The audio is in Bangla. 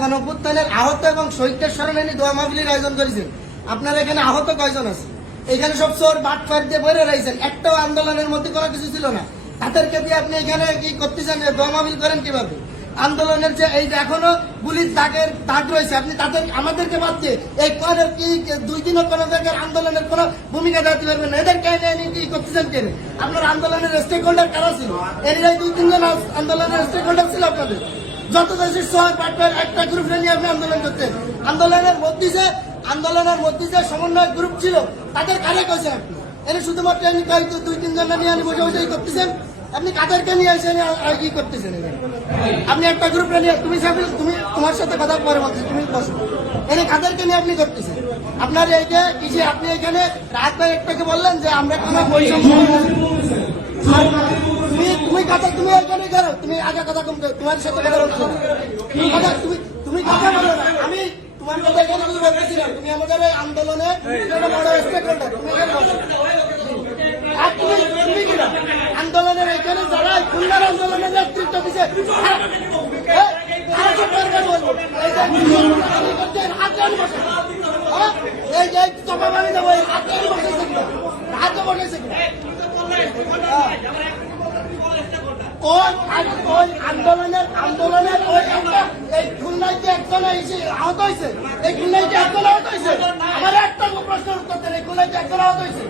গণঅভ্যুত্থানের আহত এবং শহীদদের স্মরণে দোয়া মাহফিলের আয়োজন করেছেন। আপনার এখানে আহত কয়জন আছে? এখানে সব চোর বাটপাট দিয়ে বইরে রয়েছেন, একটাও আন্দোলনের মধ্যে কোনো কিছু ছিল না। তাদেরকে দিয়ে আপনি এখানে কি করতেছেন? দোয়া মাহফিল করেন কিভাবে? আন্দোলনের যে এই যে এখনো পুলিশ দাগ রয়েছে, আপনি তাদের আমাদেরকে বাদ দিয়ে এই করের কি 2 দিনও কোনো জায়গায় আন্দোলনের কোনো ভূমিকা দিতে পারবেন না। এদের কেন কি করতেছেন কেন? আপনার আন্দোলনের স্টেক হোল্ডার কারা ছিল? এরাই 2-3 জন আন্দোলনের স্টেক হোল্ডার ছিল আপনাদের। যত দেশের সহায় পাটপাট একটা গ্রুপ নিয়ে আপনি আন্দোলন করতেন। আন্দোলনের মধ্যে যে সমন্বয় গ্রুপ ছিল তাদের কারে কইছেন আপনি? এনে শুধুমাত্র আপনি 2-3 জন নিয়ে বসে বসে করতেছেন। আপনি কাদেরকে নিয়ে এসে কি করতেছেন? আপনি একটা গ্রুপ নিয়ে তুমি তোমার সাথে কথা পরে বলছি, তুমি বসো। এনে কাদেরকে নিয়ে আপনি করতেছেন? আপনার এইটা কিছু আপনি এখানে রাত ভাই একটাকে বললেন যে আমরা কোনো বৈষম্য তুমি কথা তুমি এখানে করো, তুমি আগে কথা কম তোমার সাথে কথা বলছো তুমি কথা বলো না। আমি তোমার কথা এখানে কিছু বলতেছিলাম। তুমি আমাদের এই আন্দোলনে বড় স্টেক হোল্ডার, তুমি এখানে বসো। আর তুমি কিনা আন্দোলনের এখানে যারা খুলনার আন্দোলনের নেতৃত্ব দিচ্ছে এই যে চাপা মারি দেবো হাতে বসেছে আন্দোলনের এই খুলনায় যে একজন আহত হয়েছে, এই খুলনায় যে একজন আহত হয়েছে, আমার একটা প্রশ্নের উত্তর দেন, এই খুলনায় যে একজন আহত হয়েছে।